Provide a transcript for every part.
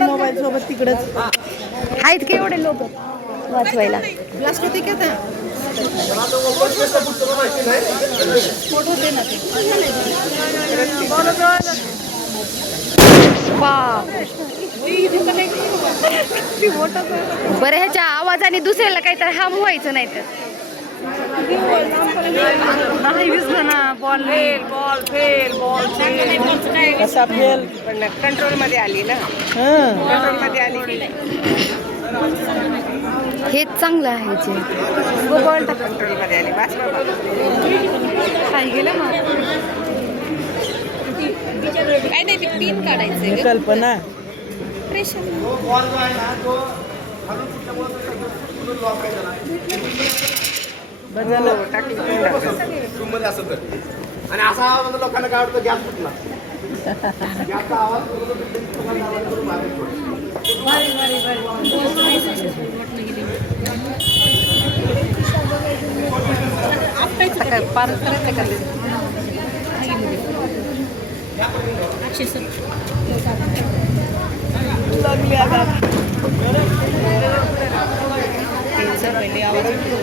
Mobile सोबत तिकडच आहेत का एवढे लोक वाचवायला? बरं, ह्याच्या आवाजाने दुसऱ्याला काहीतरी हाम व्हायचं नाही तर नाही दिसलं ना. बॉल फेल कसा फेल पण कंट्रोल मध्ये आली ना. कंट्रोल मध्ये आली. हेच चांगलं आहे जे बॉल कंट्रोल मध्ये आली. बस बाबा काही गेलं ना. काय नाही ते पिन काढायचं कल्पना आणि असा आवाज लोकांना काय वाटतं गॅस फुटला. गॅसचा आवाज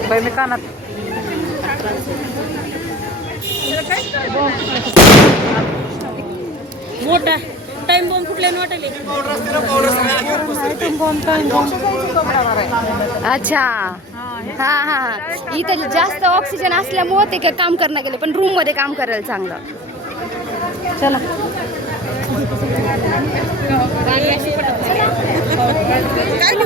पहिले कानात मोठा टाइम बॉम्ब कुठल्याने वाटले? अच्छा. हा हा, इथं जास्त ऑक्सिजन असल्यामुळे ते काय काम करणं गेले, पण रूम मध्ये काम करायला चांगलं. चला